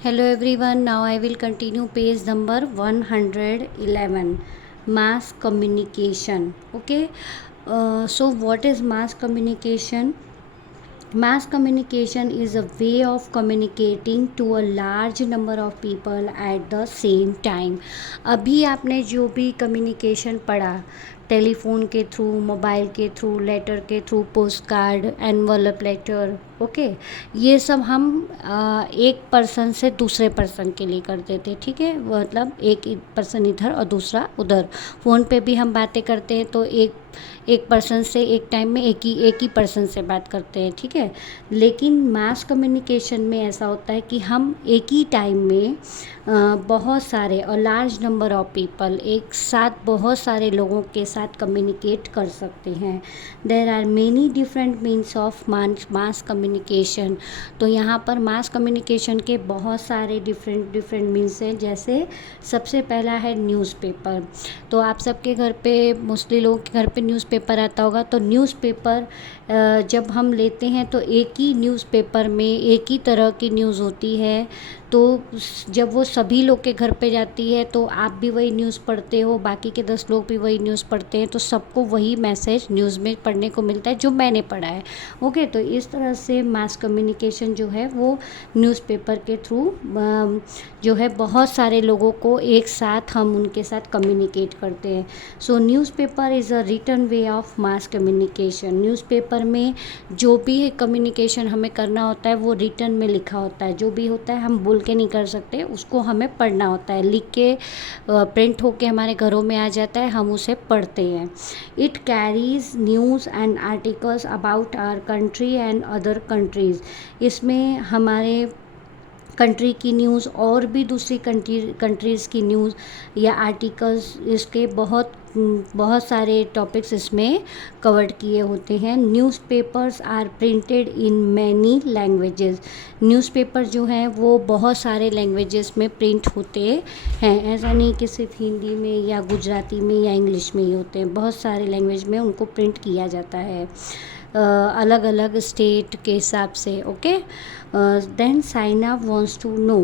Hello everyone, now I will continue page number 111, mass communication. Okay, so what is mass communication? Mass communication is a way of communicating to a large number of people at the same time. अभी आपने जो भी communication पढ़ा, telephone के through, mobile के through, letter के through, post card, envelope letter, okay, ये सब हम एक पर्सन से दूसरे पर्सन के लिए करते थे, ठीक है। मतलब एक पर्सन इधर और दूसरा उधर। फ़ोन पे भी हम बातें करते हैं तो एक पर्सन से एक टाइम में एक ही पर्सन से बात करते हैं, ठीक है। लेकिन मास कम्युनिकेशन में ऐसा होता है कि हम एक ही टाइम में बहुत सारे और लार्ज नंबर ऑफ पीपल, एक साथ बहुत सारे लोगों के साथ कम्युनिकेट कर सकते हैं। There are many different means of mass communication. तो यहाँ पर मास कम्युनिकेशन के बहुत सारे डिफरेंट मीन्स हैं। जैसे सबसे पहला है न्यूज़पेपर। तो आप सबके घर पे, मोस्टली लोगों के घर पे न्यूज़पेपर आता होगा। तो न्यूज़पेपर जब हम लेते हैं तो एक ही न्यूज़पेपर में एक ही तरह की न्यूज़ होती है। तो जब वो सभी लोग के घर पे जाती है तो आप भी वही न्यूज़ पढ़ते हो, बाकी के 10 लोग भी वही न्यूज़ पढ़ते हैं, तो सबको वही मैसेज न्यूज़ में पढ़ने को मिलता है जो मैंने पढ़ा है। ओके, तो इस तरह से मास कम्युनिकेशन जो है वो न्यूज़पेपर के थ्रू जो है बहुत सारे लोगों को एक साथ हम उनके साथ कम्युनिकेट करते हैं। So newspaper is a written way of mass communication. Newspaper में जो भी कम्युनिकेशन हमें करना होता है वो रिटन में लिखा होता है। जो भी होता है हम बोल के नहीं कर सकते, उसको हमें पढ़ना होता है। लिख के प्रिंट होके हमारे घरों में आ जाता है, हम उसे पढ़ते हैं। It carries news and articles about our country and other countries. इसमें हमारे कंट्री की न्यूज़ और भी दूसरी कंट्रीज़ की न्यूज़ या आर्टिकल्स, इसके बहुत सारे टॉपिक्स इसमें कवर्ड किए होते हैं। Newspapers are printed in many languages. Newspaper जो हैं वो बहुत सारे लैंग्वेजेस में प्रिंट होते हैं। ऐसा नहीं कि सिर्फ हिंदी में या गुजराती में या इंग्लिश में ही होते हैं, बहुत सारे लैंग्वेज में उनको प्रिंट किया जाता है अलग अलग स्टेट के हिसाब से। Okay, then Saina wants to know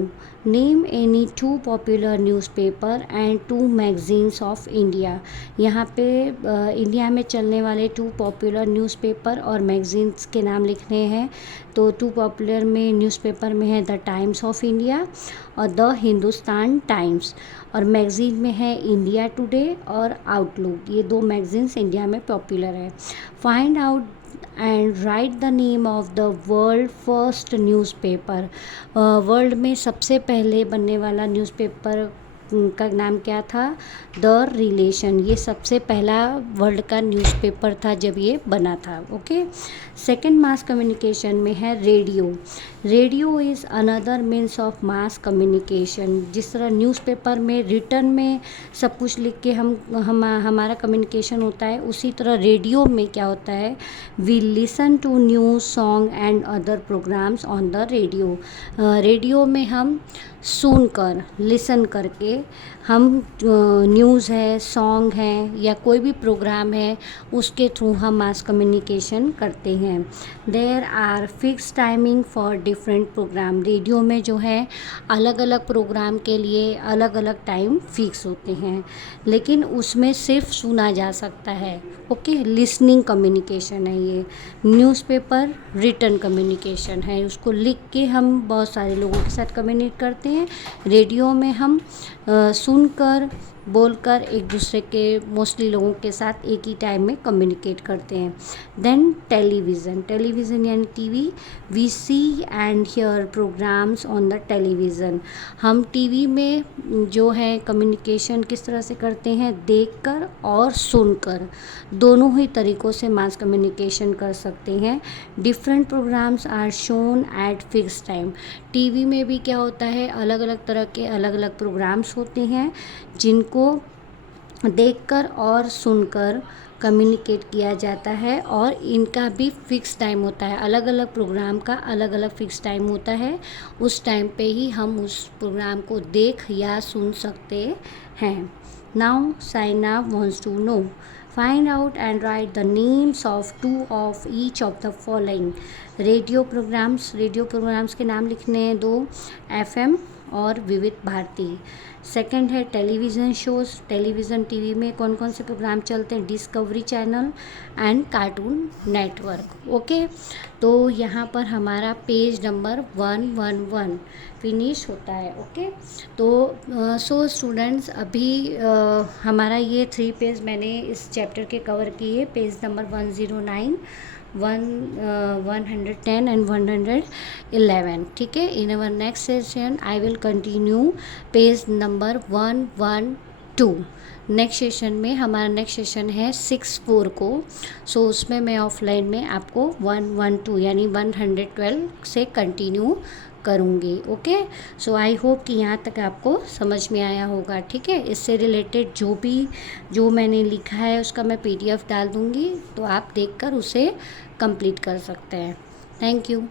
name any two popular newspaper and two magazines of India. यहाँ पे इंडिया में चलने वाले 2 पॉपुलर न्यूज़पेपर और मैगजीन्स के नाम लिखने हैं। तो 2 पॉपुलर में न्यूज़पेपर में है द टाइम्स ऑफ इंडिया और द हिंदुस्तान टाइम्स, और मैगज़ीन में है इंडिया टुडे और आउटलुक। ये 2 मैगजीन्स इंडिया में पॉपुलर है। Find out and right the name of the world first newspaper. World में सबसे पहले बनने वाला न्यूज़पेपर का नाम क्या था? The relation. ये सबसे पहला वर्ल्ड का न्यूज़पेपर था जब ये बना था। ओके, सेकेंड मास कम्युनिकेशन में है radio. Radio is another means of mass communication. जिस तरह न्यूज़पेपर में रिटन में सब कुछ लिख के हमारा कम्युनिकेशन होता है, उसी तरह रेडियो में क्या होता है, we listen to news, song and other programmes on the radio. Radio में हम सुनकर, लिसन करके हम न्यूज़ है, सॉन्ग है या कोई भी प्रोग्राम है, उसके थ्रू हम मास कम्युनिकेशन करते हैं। There are fix timing for different programme. Radio में जो है अलग अलग प्रोग्राम के लिए अलग अलग टाइम फिक्स होते हैं, लेकिन उसमें सिर्फ सुना जा सकता है। ओके, लिसनिंग कम्युनिकेशन है ये। न्यूज़पेपर रिटन कम्युनिकेशन है, उसको लिख के हम बहुत सारे लोगों के साथ कम्युनिकेट करते हैं। रेडियो में हम सुनकर, बोलकर एक दूसरे के, मोस्टली लोगों के साथ एक ही टाइम में कम्युनिकेट करते हैं। Then television. टेलीविज़न यानी TV. We see and hear programmes on the television. हम टीवी में जो है कम्युनिकेशन किस तरह से करते हैं, देखकर और सुनकर, दोनों ही तरीक़ों से मास कम्युनिकेशन कर सकते हैं। Different programmes are shown at fix time. TV में भी क्या होता है, अलग अलग तरह के अलग अलग प्रोग्राम्स होते हैं जिनको देखकर और सुनकर कम्युनिकेट किया जाता है, और इनका भी फ़िक्स टाइम होता है। अलग अलग प्रोग्राम का अलग अलग फ़िक्स टाइम होता है, उस टाइम पे ही हम उस प्रोग्राम को देख या सुन सकते हैं। Now Saina wants to know Find out and write the names of two of each of the following. Radio programmes के नाम लिखने हैं दो, FM और विविध भारती. सेकंड है टेलीविज़न शोज़. टेलीविज़न टीवी में कौन कौन से प्रोग्राम चलते हैं? Discovery channel and Cartoon Network. Okay, तो यहाँ पर हमारा पेज नंबर 111 फिनिश होता है. ओके, तो सो स्टूडेंट्स, अभी हमारा ये 3 पेज मैंने इस चैप्टर के कवर किए. Page number 109, 110 and 111. ठीक है. In our next session I will continue page number 112. Next session में हमारा नेक्स्ट सेशन है 6-4 को. सो उसमें मैं ऑफलाइन में आपको 112 यानी 112 से कंटिन्यू करूँगी. ओके, सो आई होप कि यहाँ तक आपको समझ में आया होगा. ठीक है. इससे रिलेटेड जो मैंने लिखा है उसका मैं PDF डाल दूँगी, तो आप देखकर उसे कंप्लीट कर सकते हैं. Thank you.